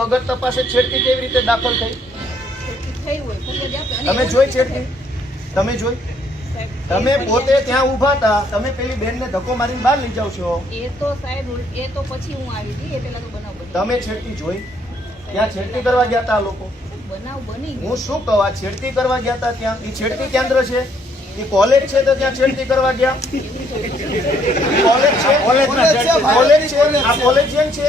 વગર તપાસે છેડતી કેવી રીતે દાખલ થઈ? તમે જોઈ છેડતી? તમે જોઈ? તમે પોતે ત્યાં ઊભા હતા તમે પેલી બેનને ધક્કો મારીને બહાર લઈ જાવ છો. એ તો સાહેબ એ તો પછી હું આવી હતી એ પેલા તો બનાવ તમે છેડતી જોઈ? ત્યાં છેડતી કરવા ગયા હતા આ લોકો? બનાવ બની હું શું કહું આ છેડતી કરવા ગયા હતા ત્યાં? એ છેડતી કેન્દ્ર છે? એ કોલેજ છે તો ત્યાં છેડતી કરવા ગયા? કોલેજ છે? કોલેજ છે? આ કોલેજ છે?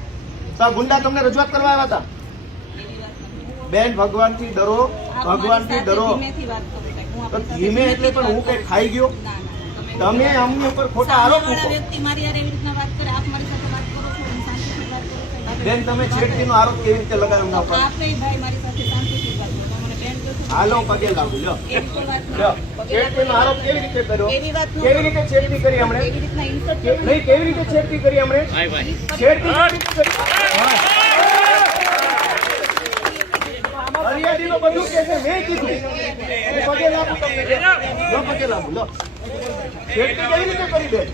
તો આ ગુંડા તમને રજૂઆત કરવા આવ્યા હતા. બેન ભગવાનથી ડરો ભગવાનથી ડરો. ધીમેથી વાત કરો સાહેબ. હું તો ધીમે એટલે પણ હું કઈ ખાઈ ગયો? ના, ના, ના. તમે અમની ઉપર ખોટા આરોપ સામેવાળા મૂકો. વ્યક્તિ મારી હારે એવી રીતના વાત કરે આપ મારી સાથે વાત કરો છો હું શાંતિથી વાત કરું છું. આપણે બેન તમે છેડતીનો આરોપ કેવી રીતે લગાવ્યો ના તો પર આપે ભાઈ મારી સાથે શાંતિથી વાત કરો. મને બેન કહો છો. હાલો પગે લાગુ લો છેડતી છેડતીનો આરોપ કેવી રીતે કર્યો? એવી વાત ન કેવી રીતે છેડતી કરી હમણે નહીં કેવી રીતે છેડતી કરી હમણે છેડતી કરી? હરિયાળીનું બધું કે છે મેં કીધું. પગે લાગુ તમને પગે લાગુ લ્યો છેડતી કેવી રીતે કરી બેન